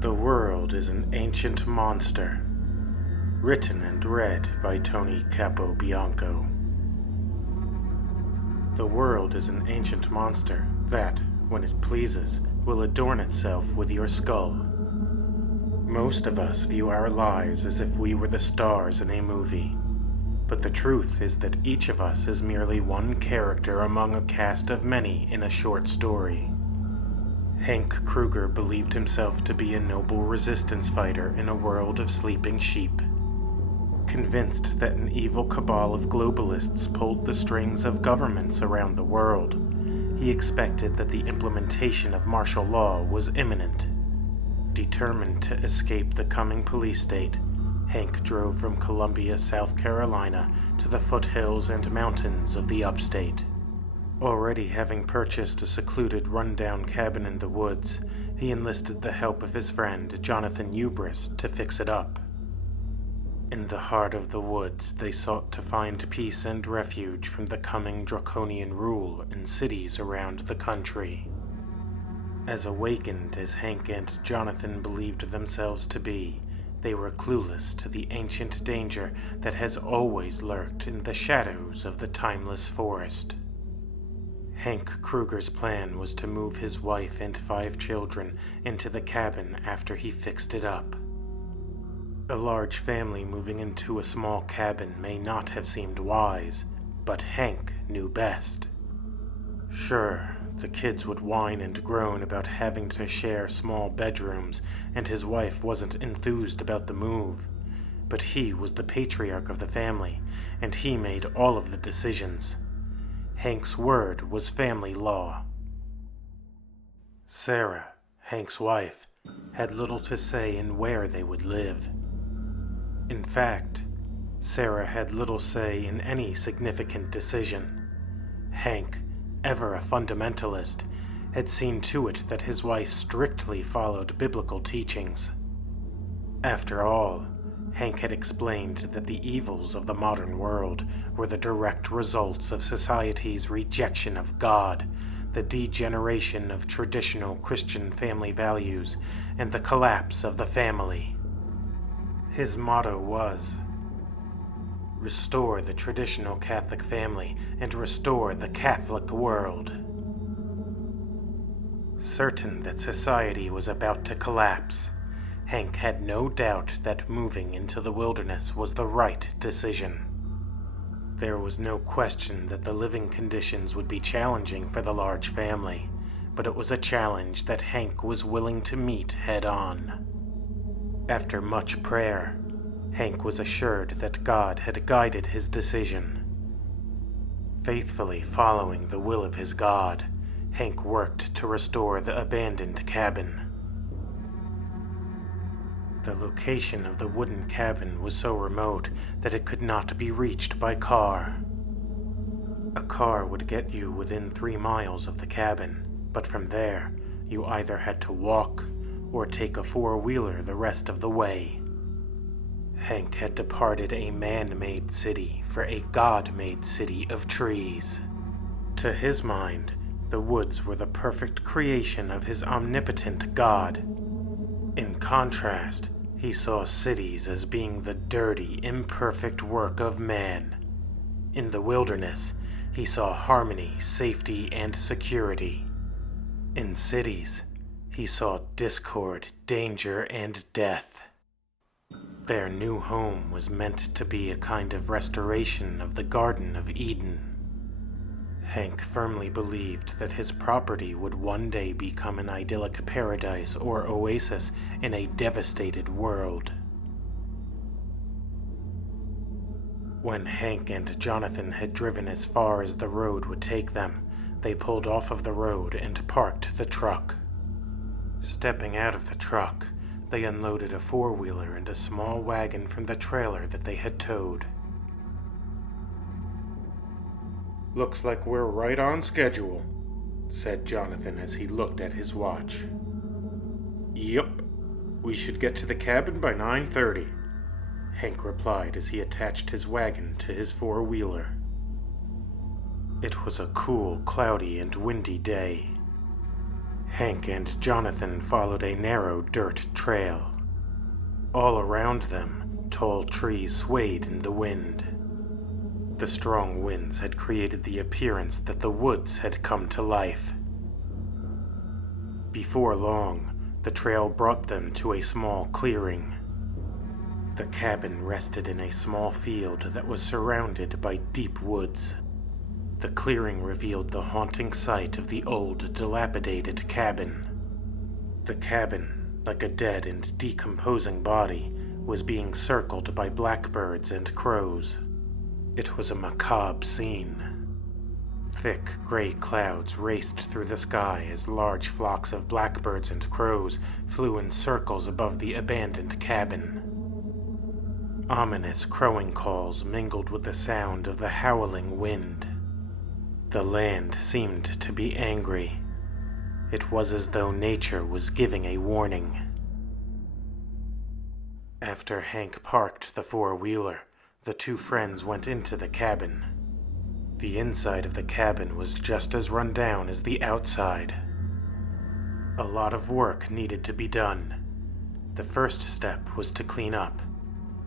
The World is an Ancient Monster. Written and read by Tony Capobianco. The world is an ancient monster that, when it pleases, will adorn itself with your skull. Most of us view our lives as if we were the stars in a movie. But the truth is that each of us is merely one character among a cast of many in a short story. Hank Kruger believed himself to be a noble resistance fighter in a world of sleeping sheep. Convinced that an evil cabal of globalists pulled the strings of governments around the world, he expected that the implementation of martial law was imminent. Determined to escape the coming police state, Hank drove from Columbia, South Carolina, to the foothills and mountains of the upstate. Already having purchased a secluded, run-down cabin in the woods, he enlisted the help of his friend, Jonathan Ubris, to fix it up. In the heart of the woods, they sought to find peace and refuge from the coming draconian rule in cities around the country. As awakened as Hank and Jonathan believed themselves to be, they were clueless to the ancient danger that has always lurked in the shadows of the timeless forest. Hank Kruger's plan was to move his wife and 5 children into the cabin after he fixed it up. A large family moving into a small cabin may not have seemed wise, but Hank knew best. Sure, the kids would whine and groan about having to share small bedrooms, and his wife wasn't enthused about the move. But he was the patriarch of the family, and he made all of the decisions. Hank's word was family law. Sarah, Hank's wife, had little to say in where they would live. In fact, Sarah had little say in any significant decision. Hank, ever a fundamentalist, had seen to it that his wife strictly followed biblical teachings. After all, Hank had explained that the evils of the modern world were the direct results of society's rejection of God, the degeneration of traditional Christian family values, and the collapse of the family. His motto was, "Restore the traditional Catholic family and restore the Catholic world." Certain that society was about to collapse, Hank had no doubt that moving into the wilderness was the right decision. There was no question that the living conditions would be challenging for the large family, but it was a challenge that Hank was willing to meet head-on. After much prayer, Hank was assured that God had guided his decision. Faithfully following the will of his God, Hank worked to restore the abandoned cabin. The location of the wooden cabin was so remote that it could not be reached by car. A car would get you within 3 miles of the cabin, but from there, you either had to walk or take a 4-wheeler the rest of the way. Hank had departed a man-made city for a God-made city of trees. To his mind, the woods were the perfect creation of his omnipotent God. In contrast, he saw cities as being the dirty, imperfect work of man. In the wilderness, he saw harmony, safety, and security. In cities, he saw discord, danger, and death. Their new home was meant to be a kind of restoration of the Garden of Eden. Hank firmly believed that his property would one day become an idyllic paradise or oasis in a devastated world. When Hank and Jonathan had driven as far as the road would take them, they pulled off of the road and parked the truck. Stepping out of the truck, they unloaded a 4-wheeler and a small wagon from the trailer that they had towed. "Looks like we're right on schedule," said Jonathan as he looked at his watch. "Yup, we should get to the cabin by 9:30, Hank replied as he attached his wagon to his 4-wheeler. It was a cool, cloudy, and windy day. Hank and Jonathan followed a narrow dirt trail. All around them, tall trees swayed in the wind. The strong winds had created the appearance that the woods had come to life. Before long, the trail brought them to a small clearing. The cabin rested in a small field that was surrounded by deep woods. The clearing revealed the haunting sight of the old, dilapidated cabin. The cabin, like a dead and decomposing body, was being circled by blackbirds and crows. It was a macabre scene. Thick gray clouds raced through the sky as large flocks of blackbirds and crows flew in circles above the abandoned cabin. Ominous crowing calls mingled with the sound of the howling wind. The land seemed to be angry. It was as though nature was giving a warning. After Hank parked the four-wheeler, the two friends went into the cabin. The inside of the cabin was just as run down as the outside. A lot of work needed to be done. The first step was to clean up.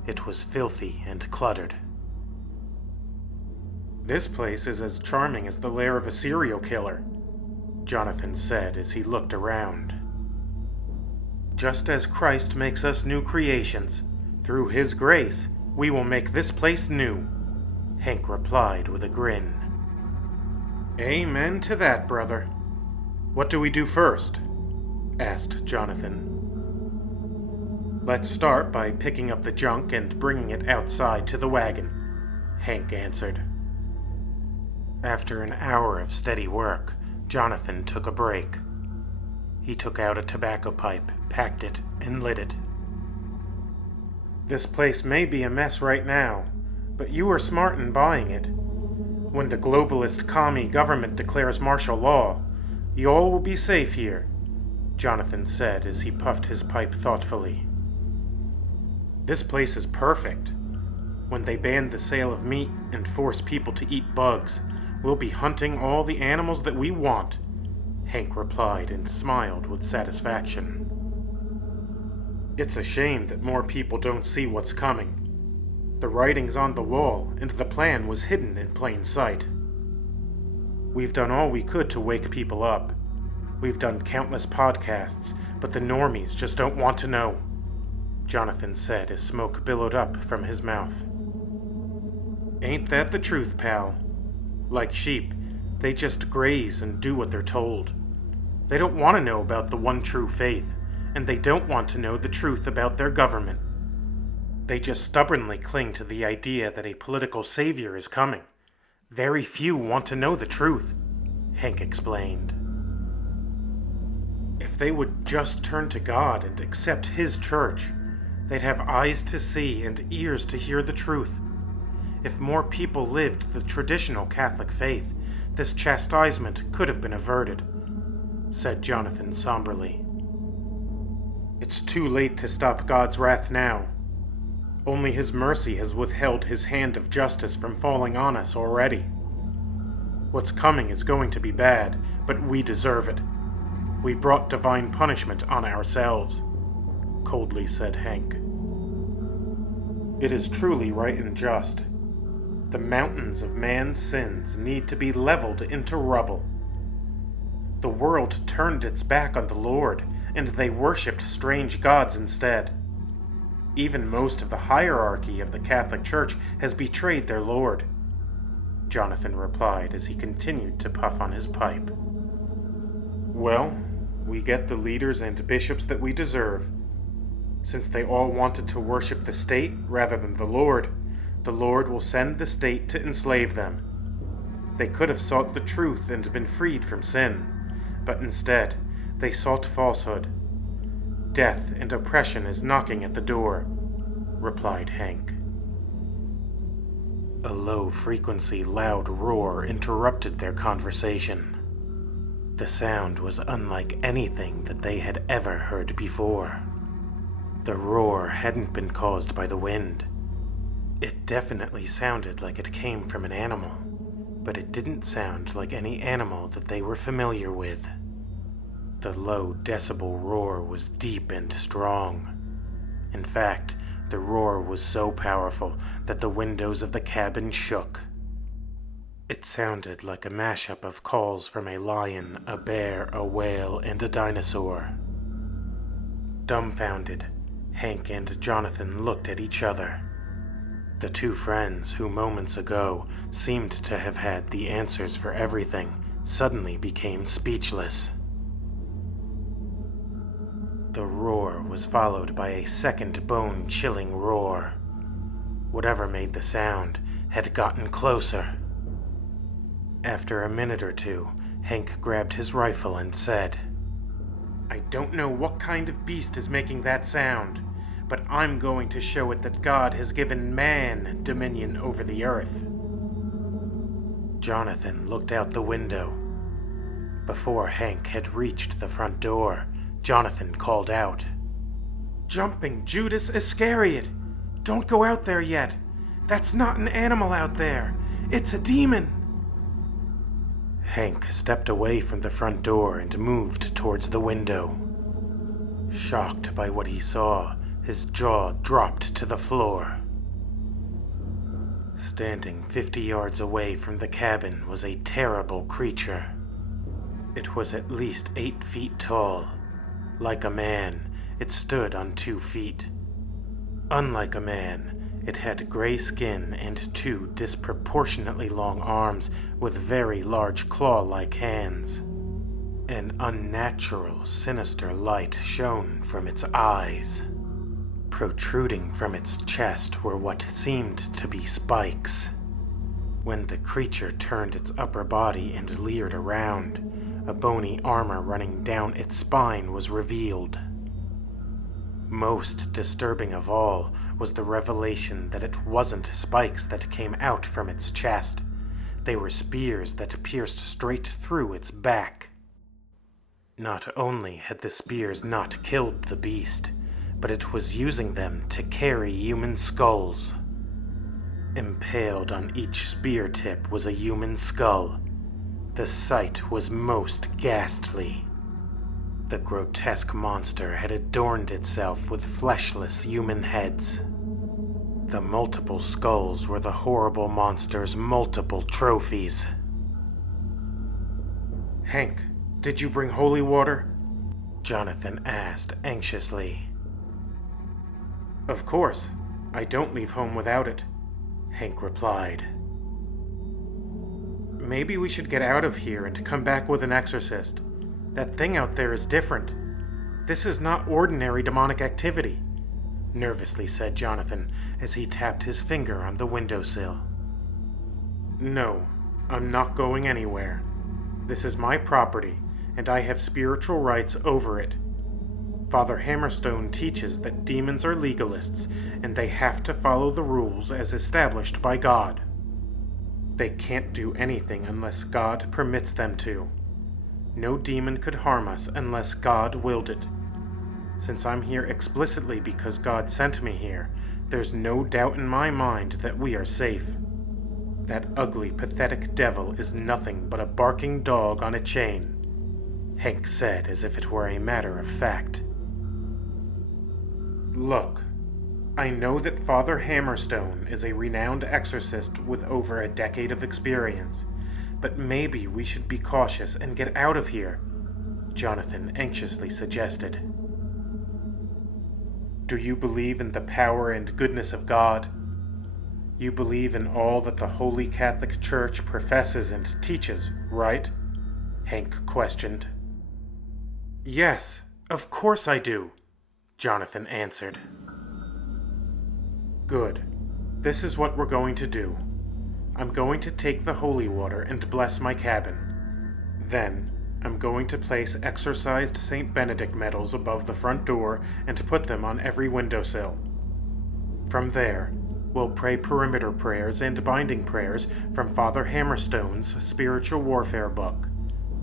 It was filthy and cluttered. "This place is as charming as the lair of a serial killer," Jonathan said as he looked around. "Just as Christ makes us new creations, through His grace, we will make this place new," Hank replied with a grin. "Amen to that, brother. What do we do first?" asked Jonathan. "Let's start by picking up the junk and bringing it outside to the wagon," Hank answered. After an hour of steady work, Jonathan took a break. He took out a tobacco pipe, packed it, and lit it. "This place may be a mess right now, but you were smart in buying it. When the globalist commie government declares martial law, y'all will be safe here," Jonathan said as he puffed his pipe thoughtfully. "This place is perfect. When they ban the sale of meat and force people to eat bugs, we'll be hunting all the animals that we want," Hank replied and smiled with satisfaction. "It's a shame that more people don't see what's coming. The writing's on the wall, and the plan was hidden in plain sight. We've done all we could to wake people up. We've done countless podcasts, but the normies just don't want to know," Jonathan said as smoke billowed up from his mouth. "Ain't that the truth, pal? Like sheep, they just graze and do what they're told. They don't want to know about the one true faith, and they don't want to know the truth about their government. They just stubbornly cling to the idea that a political savior is coming. Very few want to know the truth," Hank explained. "If they would just turn to God and accept His church, they'd have eyes to see and ears to hear the truth. If more people lived the traditional Catholic faith, this chastisement could have been averted," said Jonathan somberly. "It's too late to stop God's wrath now. Only His mercy has withheld His hand of justice from falling on us already. What's coming is going to be bad, but we deserve it. We brought divine punishment on ourselves," coldly said Hank. "It is truly right and just. The mountains of man's sins need to be leveled into rubble. The world turned its back on the Lord, and they worshipped strange gods instead. Even most of the hierarchy of the Catholic Church has betrayed their Lord," Jonathan replied as he continued to puff on his pipe. "Well, we get the leaders and bishops that we deserve. Since they all wanted to worship the state rather than the Lord will send the state to enslave them. They could have sought the truth and been freed from sin, but instead, they sought falsehood. Death and oppression is knocking at the door," replied Hank. A low-frequency, loud roar interrupted their conversation. The sound was unlike anything that they had ever heard before. The roar hadn't been caused by the wind. It definitely sounded like it came from an animal, but it didn't sound like any animal that they were familiar with. The low decibel roar was deep and strong. In fact, the roar was so powerful that the windows of the cabin shook. It sounded like a mashup of calls from a lion, a bear, a whale, and a dinosaur. Dumbfounded, Hank and Jonathan looked at each other. The two friends who moments ago seemed to have had the answers for everything suddenly became speechless. The roar was followed by a second bone-chilling roar. Whatever made the sound had gotten closer. After a minute or two, Hank grabbed his rifle and said, "I don't know what kind of beast is making that sound, but I'm going to show it that God has given man dominion over the earth." Jonathan looked out the window. Before Hank had reached the front door, Jonathan called out, "Jumping Judas Iscariot! Don't go out there yet! That's not an animal out there! It's a demon!" Hank stepped away from the front door and moved towards the window. Shocked by what he saw, his jaw dropped to the floor. Standing 50 yards away from the cabin was a terrible creature. It was at least 8 feet tall. Like a man, it stood on 2 feet. Unlike a man, it had gray skin and 2 disproportionately long arms with very large claw-like hands. An unnatural, sinister light shone from its eyes. Protruding from its chest were what seemed to be spikes. When the creature turned its upper body and leered around, a bony armor running down its spine was revealed. Most disturbing of all was the revelation that it wasn't spikes that came out from its chest. They were spears that pierced straight through its back. Not only had the spears not killed the beast, but it was using them to carry human skulls. Impaled on each spear tip was a human skull. The sight was most ghastly. The grotesque monster had adorned itself with fleshless human heads. The multiple skulls were the horrible monster's multiple trophies. "Hank, did you bring holy water?" Jonathan asked anxiously. "Of course. I don't leave home without it," Hank replied. "Maybe we should get out of here and come back with an exorcist. That thing out there is different. This is not ordinary demonic activity," nervously said Jonathan as he tapped his finger on the windowsill. "No, I'm not going anywhere. This is my property, and I have spiritual rights over it. Father Hammerstone teaches that demons are legalists, and they have to follow the rules as established by God. They can't do anything unless God permits them to. No demon could harm us unless God willed it. Since I'm here explicitly because God sent me here, there's no doubt in my mind that we are safe. That ugly, pathetic devil is nothing but a barking dog on a chain," Hank said as if it were a matter of fact. "Look, I know that Father Hammerstone is a renowned exorcist with over a decade of experience, but maybe we should be cautious and get out of here," Jonathan anxiously suggested. "Do you believe in the power and goodness of God? You believe in all that the Holy Catholic Church professes and teaches, right?" Hank questioned. "Yes, of course I do," Jonathan answered. "Good. This is what we're going to do. I'm going to take the holy water and bless my cabin. Then, I'm going to place exorcised St. Benedict medals above the front door and put them on every windowsill. From there, we'll pray perimeter prayers and binding prayers from Father Hammerstone's spiritual warfare book.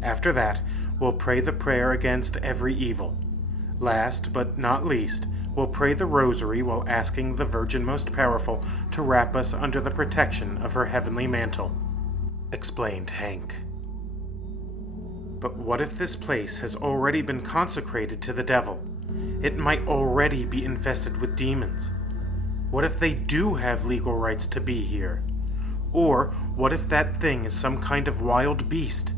After that, we'll pray the prayer against every evil. Last but not least, we'll pray the rosary while asking the Virgin Most Powerful to wrap us under the protection of her heavenly mantle," explained Hank. But what if this place has already been consecrated to the devil? It might already be infested with demons. What if they do have legal rights to be here? Or what if that thing is some kind of wild beast?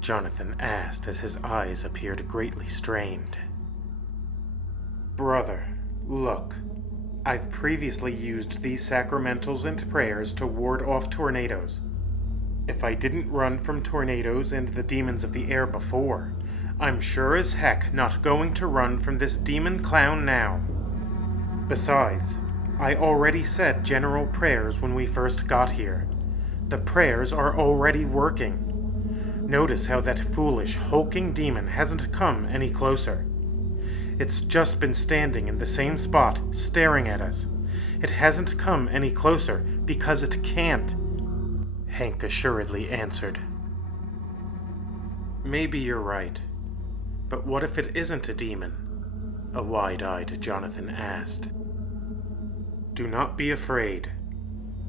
Jonathan asked as his eyes appeared greatly strained. Brother, look. I've previously used these sacramentals and prayers to ward off tornadoes. If I didn't run from tornadoes and the demons of the air before, I'm sure as heck not going to run from this demon clown now. Besides, I already said general prayers when we first got here. The prayers are already working. Notice how that foolish, hulking demon hasn't come any closer. It's just been standing in the same spot, staring at us. It hasn't come any closer because it can't, Hank assuredly answered. Maybe you're right. But what if it isn't a demon? A wide-eyed Jonathan asked. Do not be afraid.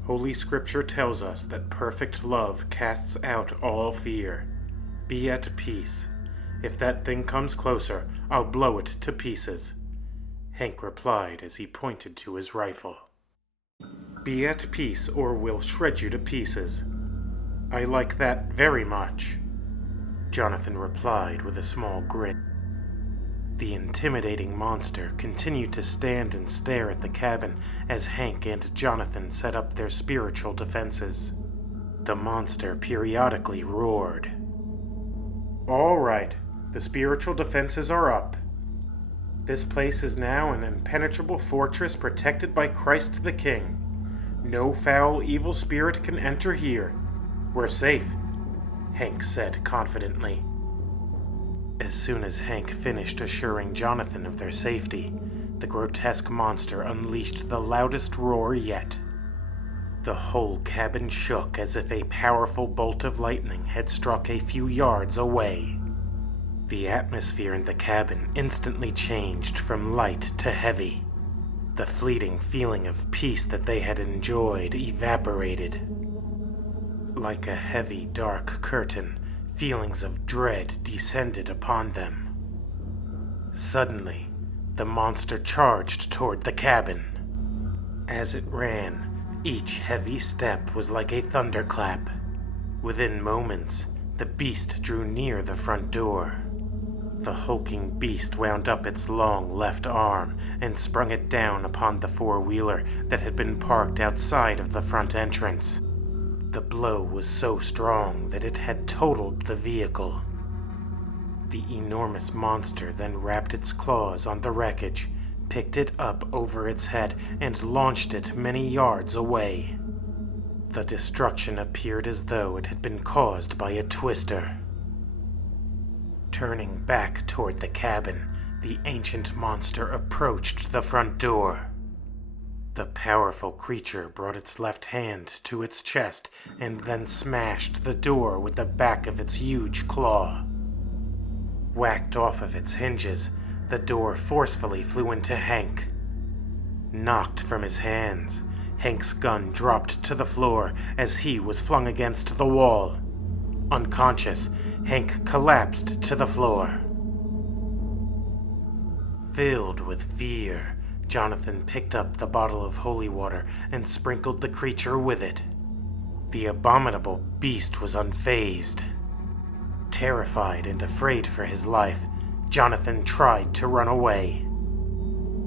Holy Scripture tells us that perfect love casts out all fear. Be at peace. If that thing comes closer, I'll blow it to pieces, Hank replied as he pointed to his rifle. Be at peace or we'll shred you to pieces. I like that very much, Jonathan replied with a small grin. The intimidating monster continued to stand and stare at the cabin as Hank and Jonathan set up their spiritual defenses. The monster periodically roared. All right, the spiritual defenses are up. This place is now an impenetrable fortress protected by Christ the King. No foul evil spirit can enter here. We're safe, Hank said confidently. As soon as Hank finished assuring Jonathan of their safety, the grotesque monster unleashed the loudest roar yet. The whole cabin shook as if a powerful bolt of lightning had struck a few yards away. The atmosphere in the cabin instantly changed from light to heavy. The fleeting feeling of peace that they had enjoyed evaporated. Like a heavy, dark curtain, feelings of dread descended upon them. Suddenly, the monster charged toward the cabin. As it ran, each heavy step was like a thunderclap. Within moments, the beast drew near the front door. The hulking beast wound up its long left arm and sprung it down upon the four-wheeler that had been parked outside of the front entrance. The blow was so strong that it had totaled the vehicle. The enormous monster then wrapped its claws on the wreckage, picked it up over its head, and launched it many yards away. The destruction appeared as though it had been caused by a twister. Turning back toward the cabin, the ancient monster approached the front door. The powerful creature brought its left hand to its chest and then smashed the door with the back of its huge claw. Whacked off of its hinges, the door forcefully flew into Hank. Knocked from his hands, Hank's gun dropped to the floor as he was flung against the wall. Unconscious, Hank collapsed to the floor. Filled with fear, Jonathan picked up the bottle of holy water and sprinkled the creature with it. The abominable beast was unfazed. Terrified and afraid for his life, Jonathan tried to run away.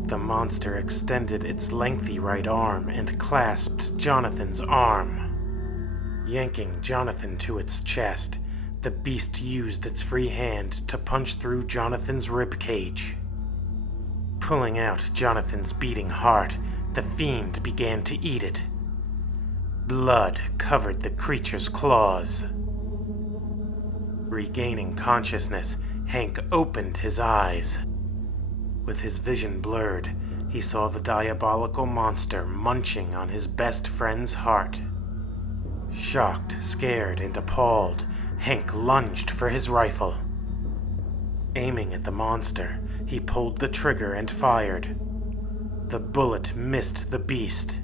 The monster extended its lengthy right arm and clasped Jonathan's arm. Yanking Jonathan to its chest, the beast used its free hand to punch through Jonathan's ribcage. Pulling out Jonathan's beating heart, the fiend began to eat it. Blood covered the creature's claws. Regaining consciousness, Hank opened his eyes. With his vision blurred, he saw the diabolical monster munching on his best friend's heart. Shocked, scared, and appalled, Hank lunged for his rifle. Aiming at the monster, he pulled the trigger and fired. The bullet missed the beast.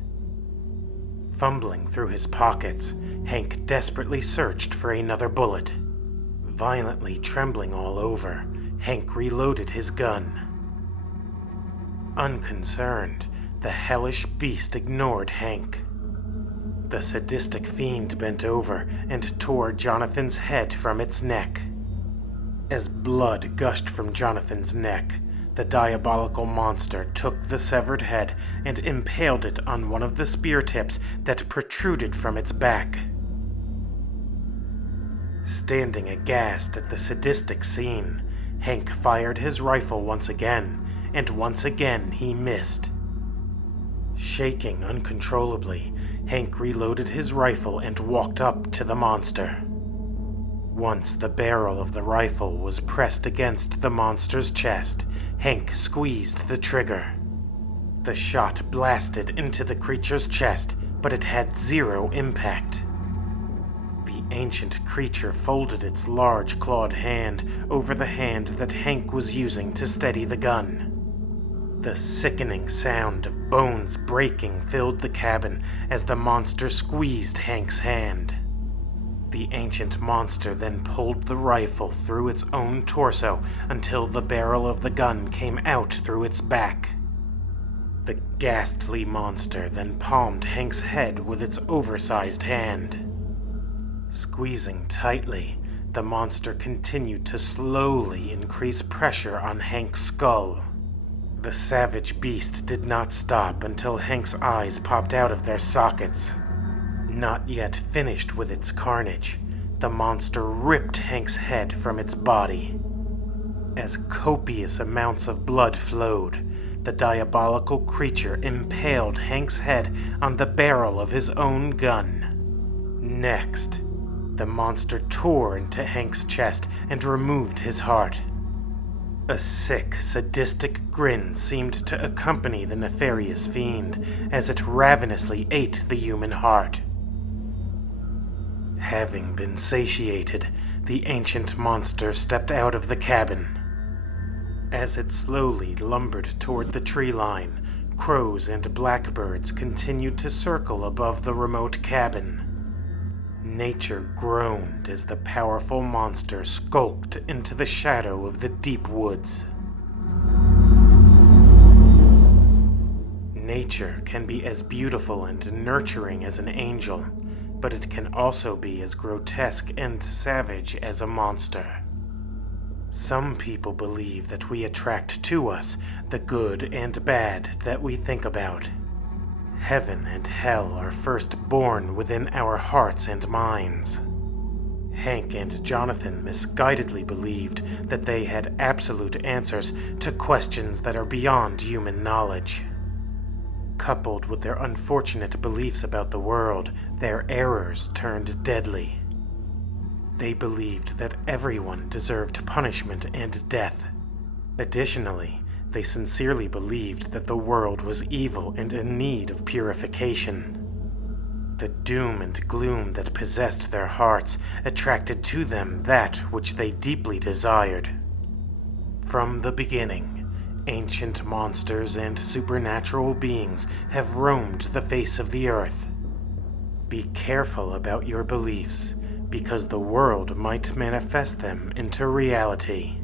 Fumbling through his pockets, Hank desperately searched for another bullet. Violently trembling all over, Hank reloaded his gun. Unconcerned, the hellish beast ignored Hank. The sadistic fiend bent over and tore Jonathan's head from its neck. As blood gushed from Jonathan's neck, the diabolical monster took the severed head and impaled it on one of the spear tips that protruded from its back. Standing aghast at the sadistic scene, Hank fired his rifle once again, and once again he missed. Shaking uncontrollably, Hank reloaded his rifle and walked up to the monster. Once the barrel of the rifle was pressed against the monster's chest, Hank squeezed the trigger. The shot blasted into the creature's chest, but it had zero impact. The ancient creature folded its large clawed hand over the hand that Hank was using to steady the gun. The sickening sound of bones breaking filled the cabin as the monster squeezed Hank's hand. The ancient monster then pulled the rifle through its own torso until the barrel of the gun came out through its back. The ghastly monster then palmed Hank's head with its oversized hand. Squeezing tightly, the monster continued to slowly increase pressure on Hank's skull. The savage beast did not stop until Hank's eyes popped out of their sockets. Not yet finished with its carnage, the monster ripped Hank's head from its body. As copious amounts of blood flowed, the diabolical creature impaled Hank's head on the barrel of his own gun. Next, the monster tore into Hank's chest and removed his heart. A sick, sadistic grin seemed to accompany the nefarious fiend as it ravenously ate the human heart. Having been satiated, the ancient monster stepped out of the cabin. As it slowly lumbered toward the tree line, crows and blackbirds continued to circle above the remote cabin. Nature groaned as the powerful monster skulked into the shadow of the deep woods. Nature can be as beautiful and nurturing as an angel, but it can also be as grotesque and savage as a monster. Some people believe that we attract to us the good and bad that we think about. Heaven and hell are first born within our hearts and minds. Hank and Jonathan misguidedly believed that they had absolute answers to questions that are beyond human knowledge. Coupled with their unfortunate beliefs about the world, their errors turned deadly. They believed that everyone deserved punishment and death. Additionally, they sincerely believed that the world was evil and in need of purification. The doom and gloom that possessed their hearts attracted to them that which they deeply desired. From the beginning, ancient monsters and supernatural beings have roamed the face of the earth. Be careful about your beliefs, because the world might manifest them into reality.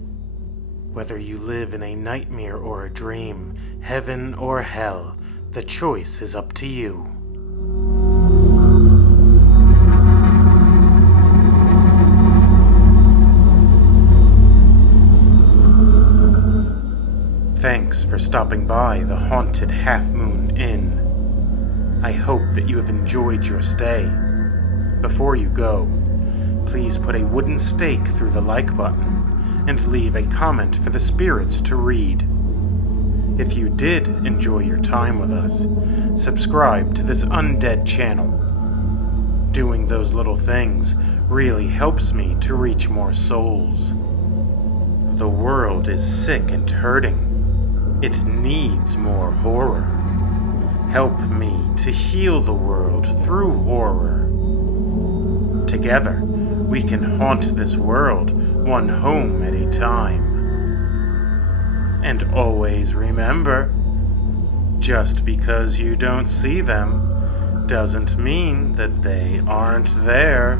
Whether you live in a nightmare or a dream, heaven or hell, the choice is up to you. Thanks for stopping by the haunted Half Moon Inn. I hope that you have enjoyed your stay. Before you go, please put a wooden stake through the like button and leave a comment for the spirits to read. If you did enjoy your time with us, subscribe to this undead channel. Doing those little things really helps me to reach more souls. The world is sick and hurting. It needs more horror. Help me to heal the world through horror. Together, we can haunt this world one home at a time. And always remember, just because you don't see them doesn't mean that they aren't there.